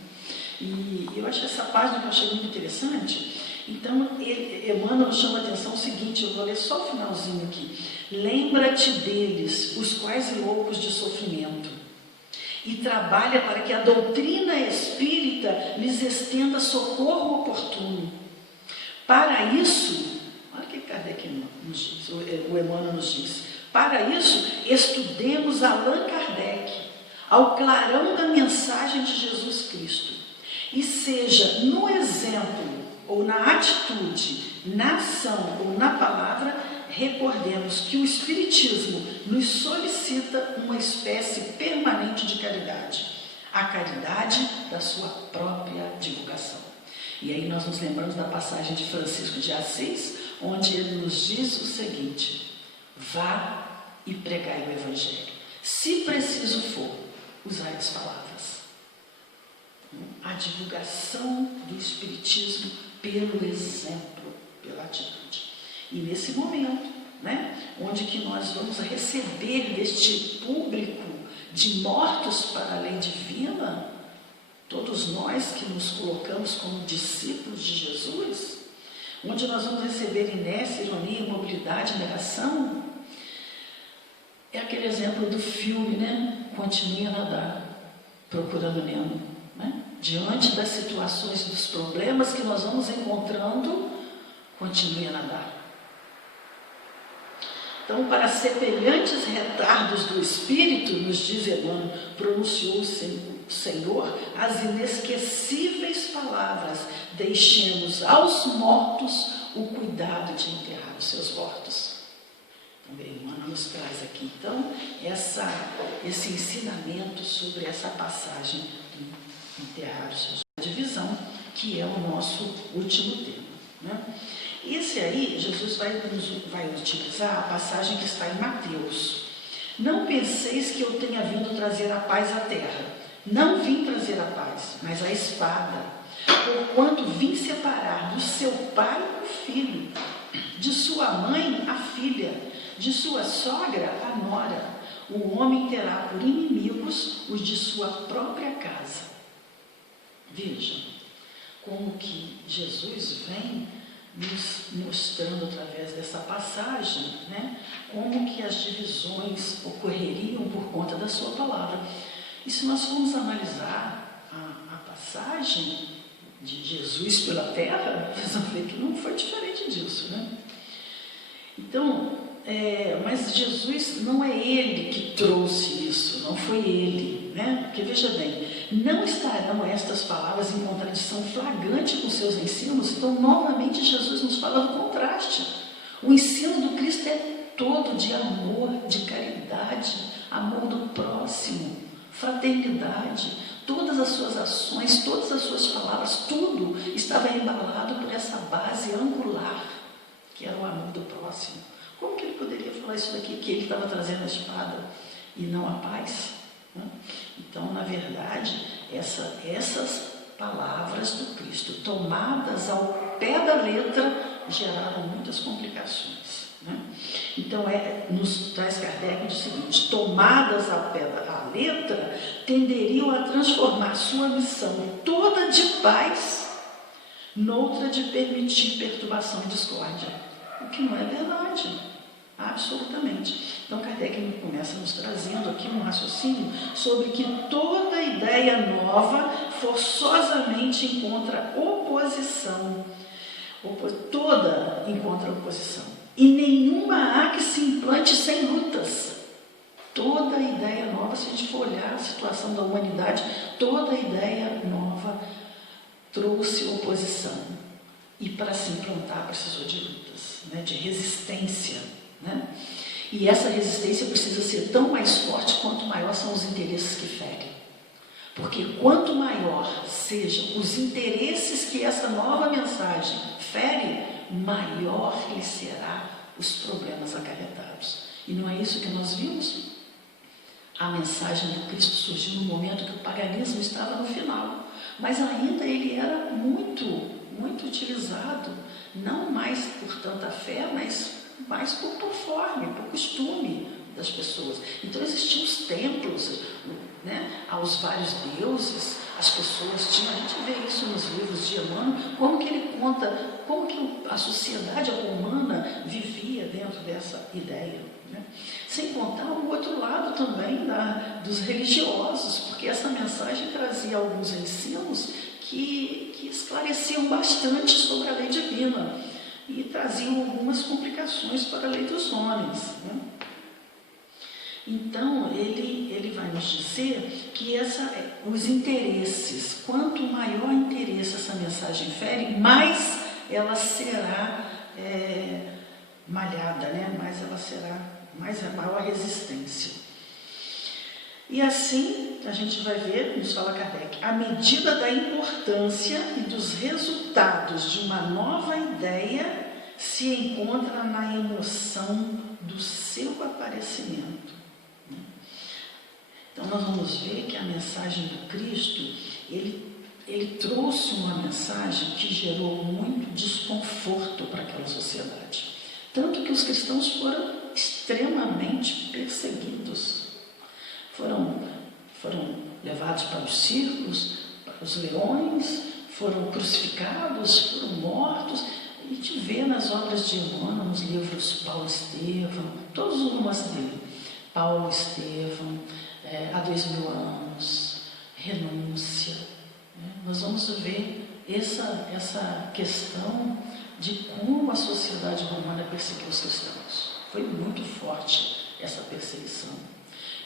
E eu acho essa página que eu achei muito interessante. Então, Emmanuel chama a atenção o seguinte, eu vou ler só o finalzinho aqui. Lembra-te deles, os quais loucos de sofrimento, e trabalha para que a doutrina espírita lhes estenda socorro oportuno. Para isso, olha o que Kardec nos diz, o Emmanuel nos diz, para isso, estudemos Allan Kardec, ao clarão da mensagem de Jesus Cristo, e seja no exemplo, ou na atitude, na ação ou na palavra, recordemos que o Espiritismo nos solicita uma espécie permanente de caridade, a caridade da sua própria divulgação. E aí nós nos lembramos da passagem de Francisco de Assis, onde ele nos diz o seguinte, vá e pregai o Evangelho. Se preciso for, usai as palavras. A divulgação do Espiritismo pelo exemplo, pela atitude. E nesse momento, né, onde que nós vamos receber deste público de mortos para a lei divina, todos nós que nos colocamos como discípulos de Jesus, onde nós vamos receber inércia, ironia, imobilidade, negação, é aquele exemplo do filme, né? Continue a nadar, procurando Nemo, né? Diante das situações, dos problemas que nós vamos encontrando, continue a nadar. Então, para semelhantes retardos do Espírito, nos diz Emmanuel, pronunciou o Senhor as inesquecíveis palavras, deixemos aos mortos o cuidado de enterrar os seus mortos. Também Emmanuel nos traz aqui, então, esse ensinamento sobre essa passagem do enterrar os seus mortos. A divisão, que é o nosso último tema, né? Esse aí, Jesus vai utilizar a passagem que está em Mateus. Não penseis que eu tenha vindo trazer a paz à terra. Não vim trazer a paz, mas a espada. Porquanto vim separar do seu pai o filho, de sua mãe a filha, de sua sogra a nora. O homem terá por inimigos os de sua própria casa. Vejam como que Jesus vem nos mostrando através dessa passagem, né, como que as divisões ocorreriam por conta da sua palavra. E se nós formos analisar a passagem de Jesus pela terra, vocês vão ver que não foi diferente disso, né? Então, mas Jesus não é ele que trouxe isso, não foi ele, né? Porque veja bem, não estarão estas palavras em contradição flagrante com seus ensinos? Então, novamente, Jesus nos fala do contraste. O ensino do Cristo é todo de amor, de caridade, amor do próximo, fraternidade. Todas as suas ações, todas as suas palavras, tudo estava embalado por essa base angular, que era o amor do próximo. Como que ele poderia falar isso daqui, que ele estava trazendo a espada e não a paz? Então, na verdade, essas palavras do Cristo, tomadas ao pé da letra, geraram muitas complicações. Então, nos traz Kardec o seguinte: tomadas ao pé da letra, tenderiam a transformar sua missão toda de paz noutra de permitir perturbação e discórdia, o que não é verdade, absolutamente. Então, Kardec começa nos trazendo aqui um raciocínio sobre que toda ideia nova forçosamente encontra oposição, toda encontra oposição. E nenhuma há que se implante sem lutas. Toda ideia nova, se a gente for olhar a situação da humanidade, toda ideia nova trouxe oposição. E para se implantar precisou de lutas, né, de resistência. Né? E essa resistência precisa ser tão mais forte quanto maior são os interesses que ferem. Porque quanto maior sejam os interesses que essa nova mensagem fere, maior lhe será os problemas acarretados. E não é isso que nós vimos? A mensagem do Cristo surgiu no momento que o paganismo estava no final, mas ainda ele era muito, muito utilizado, não mais por tanta fé, mas mais por forma, por costume das pessoas. Então existiam os templos, né, aos vários deuses, as pessoas tinham, a gente vê isso nos livros de Emmanuel, como que ele conta, como que a sociedade romana vivia dentro dessa ideia. Né? Sem contar o outro lado também dos religiosos, porque essa mensagem trazia alguns ensinos que esclareciam bastante sobre a lei divina e traziam algumas complicações para a lei dos homens. Né? Então, ele vai nos dizer que os interesses, quanto maior interesse essa mensagem fere, mais ela será malhada, né? Mais ela será, maior resistência. E assim, a gente vai ver, nos fala Kardec, à medida da importância e dos resultados de uma nova ideia se encontra na emoção do seu aparecimento. Então, nós vamos ver que a mensagem do Cristo, ele trouxe uma mensagem que gerou muito desconforto para aquela sociedade. Tanto que os cristãos foram extremamente perseguidos. Foram levados para os circos, para os leões, foram crucificados, foram mortos. A gente vê nas obras de Emmanuel, nos livros Paulo Estevão, todos os romances dele. Paulo Estevão, há 2000 anos, renúncia. Né? Nós vamos ver essa questão de como a sociedade romana perseguiu os cristãos. Foi muito forte essa perseguição.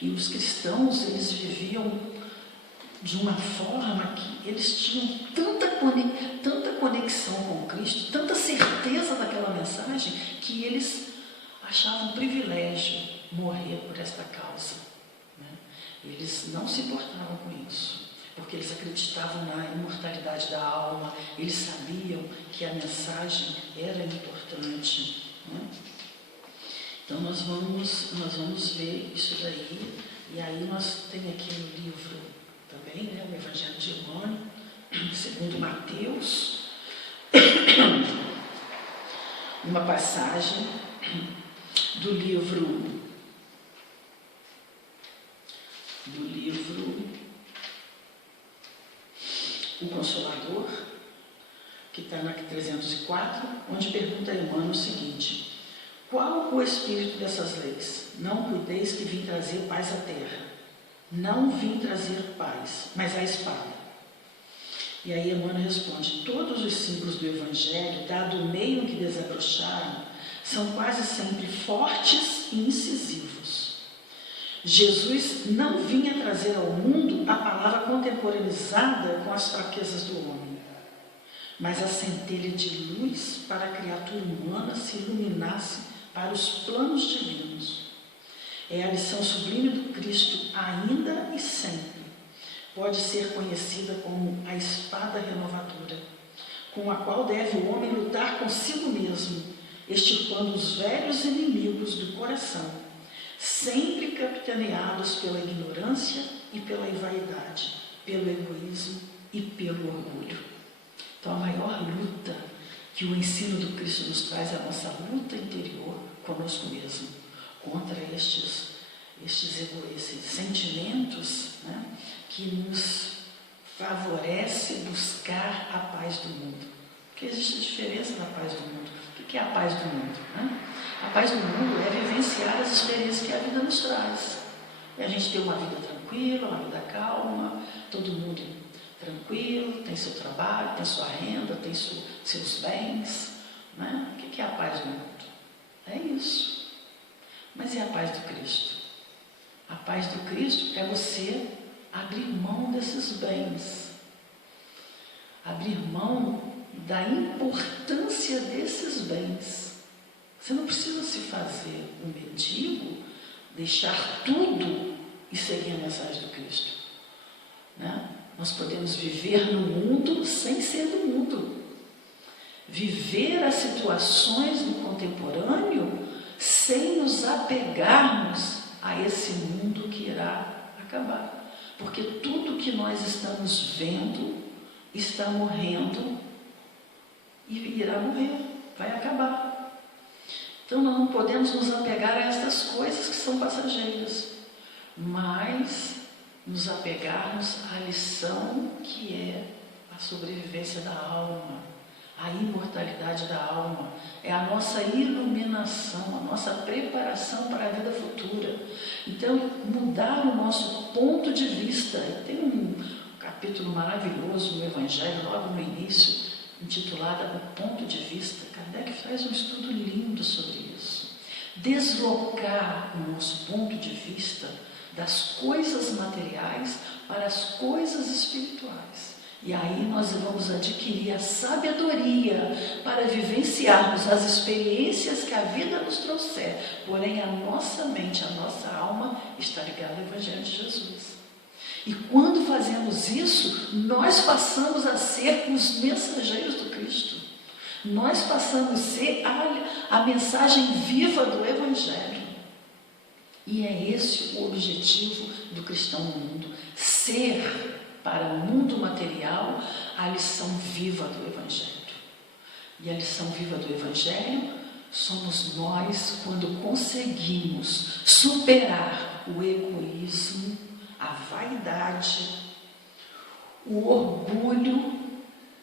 E os cristãos, eles viviam de uma forma que eles tinham tanta conexão com Cristo, tanta certeza daquela mensagem, que eles achavam um privilégio morrer por esta causa. Né? Eles não se importavam com isso, porque eles acreditavam na imortalidade da alma, eles sabiam que a mensagem era importante. Né? Então nós vamos ver isso daí, e aí nós temos aqui no livro também, né, o Evangelho de Emmanuel, segundo Mateus, uma passagem do livro O Consolador, que está na 304, onde pergunta a Emmanuel o seguinte: qual o espírito dessas leis? Não cuideis que vim trazer paz à terra. Não vim trazer paz, mas a espada. E aí Emmanuel responde: todos os símbolos do Evangelho, dado o meio em que desabrocharam, são quase sempre fortes e incisivos. Jesus não vinha trazer ao mundo a palavra contemporaneizada com as fraquezas do homem, mas a centelha de luz para a criatura humana se iluminasse para os planos divinos. É a lição sublime do Cristo, ainda e sempre. Pode ser conhecida como a espada renovadora, com a qual deve o homem lutar consigo mesmo, extirpando os velhos inimigos do coração, sempre capitaneados pela ignorância e pela vaidade, pelo egoísmo e pelo orgulho. Então, a maior luta que o ensino do Cristo nos traz é a nossa luta interior conosco mesmo, contra estes sentimentos, né, que nos favorece buscar a paz do mundo. Porque existe diferença da paz do mundo. O que é a paz do mundo? Né? A paz do mundo é vivenciar as experiências que a vida nos traz. E a gente tem uma vida tranquila, uma vida calma, todo mundo tranquilo, tem seu trabalho, tem sua renda, tem seus bens. Né? O que é a paz do mundo? É isso. Mas e a paz do Cristo? A paz do Cristo é você abrir mão desses bens, abrir mão da importância desses bens. Você não precisa se fazer um mendigo, deixar tudo e seguir a mensagem do Cristo. Né? Nós podemos viver no mundo sem ser do mundo. Viver as situações do contemporâneo sem nos apegarmos a esse mundo que irá acabar. Porque tudo que nós estamos vendo está morrendo e irá morrer, vai acabar. Então nós não podemos nos apegar a estas coisas que são passageiras, mas nos apegarmos à lição que é a sobrevivência da alma, a imortalidade da alma, é a nossa iluminação, a nossa preparação para a vida futura. Então, mudar o nosso ponto de vista. Tem um capítulo maravilhoso no Evangelho, logo no início, intitulado O Ponto de Vista. Kardec faz um estudo lindo sobre isso. Deslocar o nosso ponto de vista das coisas materiais para as coisas espirituais. E aí nós vamos adquirir a sabedoria para vivenciarmos as experiências que a vida nos trouxer. Porém, a nossa mente, a nossa alma está ligada ao Evangelho de Jesus. E quando fazemos isso, nós passamos a ser os mensageiros do Cristo. Nós passamos a ser a mensagem viva do Evangelho. E é esse o objetivo do cristão no mundo. Ser para o mundo material a lição viva do Evangelho. E a lição viva do Evangelho somos nós quando conseguimos superar o egoísmo, a vaidade, o orgulho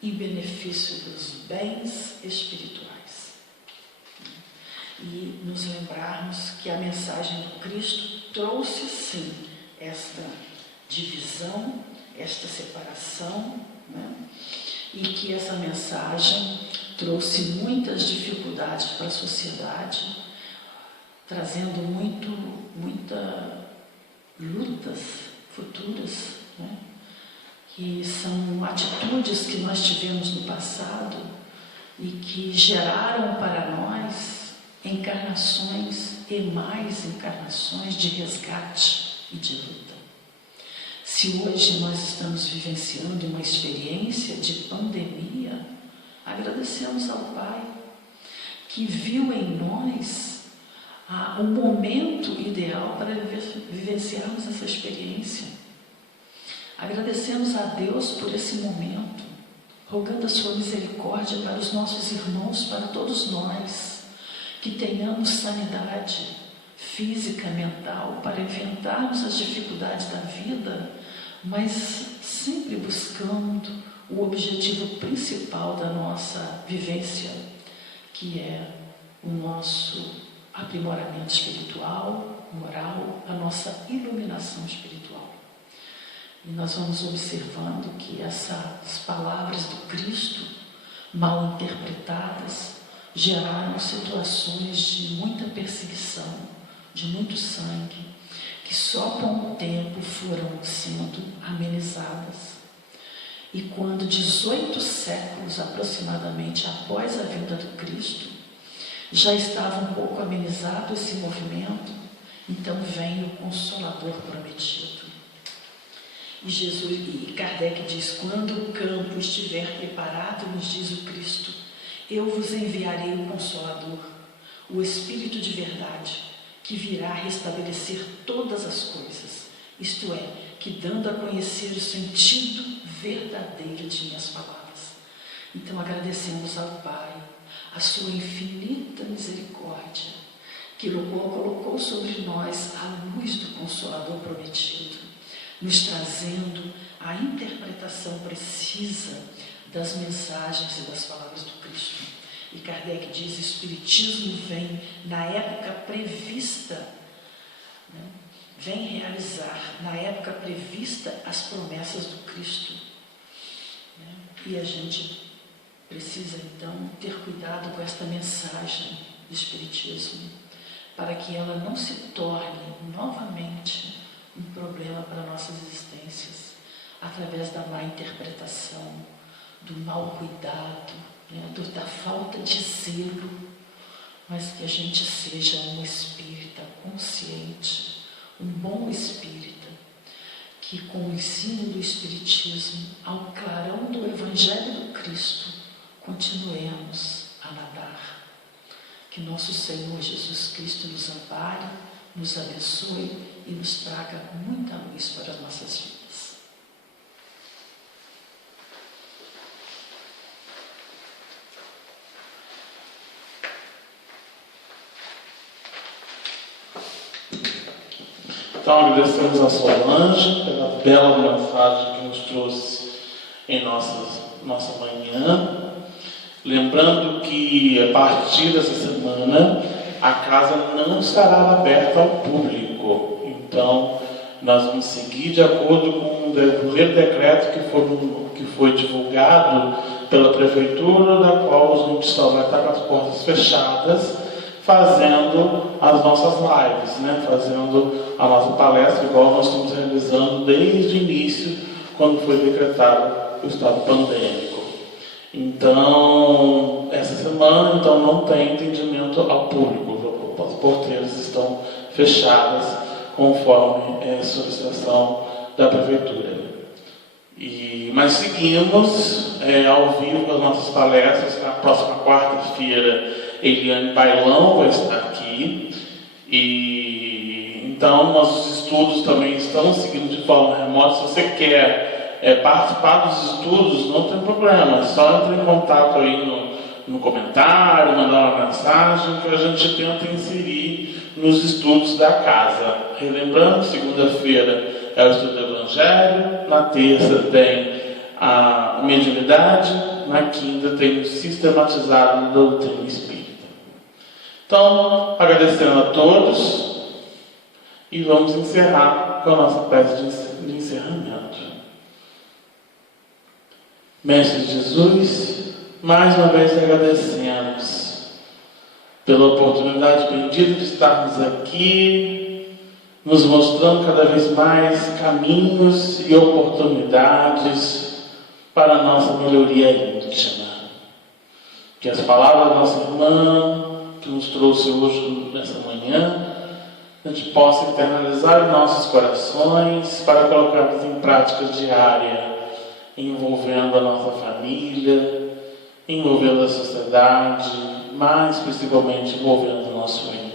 em benefício dos bens espirituais. E nos lembrarmos que a mensagem do Cristo trouxe sim esta divisão, esta separação, né? E que essa mensagem trouxe muitas dificuldades para a sociedade, trazendo muitas lutas futuras, né? Que são atitudes que nós tivemos no passado e que geraram para nós encarnações e mais encarnações de resgate e de luta. Se hoje nós estamos vivenciando uma experiência de pandemia, agradecemos ao Pai, que viu em nós o momento ideal para vivenciarmos essa experiência. Agradecemos a Deus por esse momento, rogando a sua misericórdia para os nossos irmãos, para todos nós, que tenhamos sanidade física, mental, para enfrentarmos as dificuldades da vida, mas sempre buscando o objetivo principal da nossa vivência, que é o nosso aprimoramento espiritual, moral, a nossa iluminação espiritual. E nós vamos observando que essas palavras do Cristo, mal interpretadas, geraram situações de muita perseguição, de muito sangue, que só com o tempo foram sendo amenizadas. E quando 18 séculos aproximadamente após a vinda do Cristo, já estava um pouco amenizado esse movimento, então vem o Consolador prometido. E Kardec diz: quando o campo estiver preparado, nos diz o Cristo, eu vos enviarei o Consolador, o Espírito de verdade, que virá restabelecer todas as coisas, isto é, que dando a conhecer o sentido verdadeiro de minhas palavras. Então agradecemos ao Pai a sua infinita misericórdia, que colocou sobre nós a luz do Consolador prometido, nos trazendo a interpretação precisa das mensagens e das palavras do Cristo. E Kardec diz: o Espiritismo vem na época prevista, né? Vem realizar na época prevista as promessas do Cristo, né? E a gente precisa então ter cuidado com esta mensagem do Espiritismo, para que ela não se torne novamente um problema para nossas existências, através da má interpretação, do mau cuidado, né, da falta de zelo, mas que a gente seja um espírita consciente, um bom espírita, que com o ensino do Espiritismo, ao clarão do Evangelho do Cristo, continuemos a nadar. Que nosso Senhor Jesus Cristo nos ampare, nos abençoe e nos traga muita luz para as nossas vidas. Então agradecemos a Solange pela bela mensagem que nos trouxe em nossa manhã. Lembrando que a partir dessa semana a casa não estará aberta ao público. Então nós vamos seguir de acordo com o primeiro decreto que foi divulgado pela prefeitura, da qual a gente só vai estar com as portas fechadas, fazendo as nossas lives, né? Fazendo a nossa palestra, igual nós estamos realizando desde o início, quando foi decretado o estado pandêmico. Então, essa semana não tem atendimento ao público, as porteiras estão fechadas, conforme a solicitação da prefeitura. Mas seguimos ao vivo as nossas palestras. Na próxima quarta-feira, Eliane Bailão vai estar aqui. Então, nossos estudos também estão seguindo de forma remota. Se você quer participar dos estudos, não tem problema. É só entrar em contato aí no comentário, mandar uma mensagem que a gente tenta inserir nos estudos da casa. Relembrando, segunda-feira é o estudo do Evangelho, na terça tem a mediunidade, na quinta tem o sistematizado da doutrina espírita. Então, agradecendo a todos e vamos encerrar com a nossa prece de encerramento. Mestre Jesus, mais uma vez agradecemos pela oportunidade bendita de estarmos aqui, nos mostrando cada vez mais caminhos e oportunidades para a nossa melhoria íntima. Que as palavras da nossa irmã, que nos trouxe hoje, nessa manhã, a gente possa internalizar em nossos corações para colocarmos em prática diária, envolvendo a nossa família, envolvendo a sociedade, mas principalmente envolvendo o nosso ente.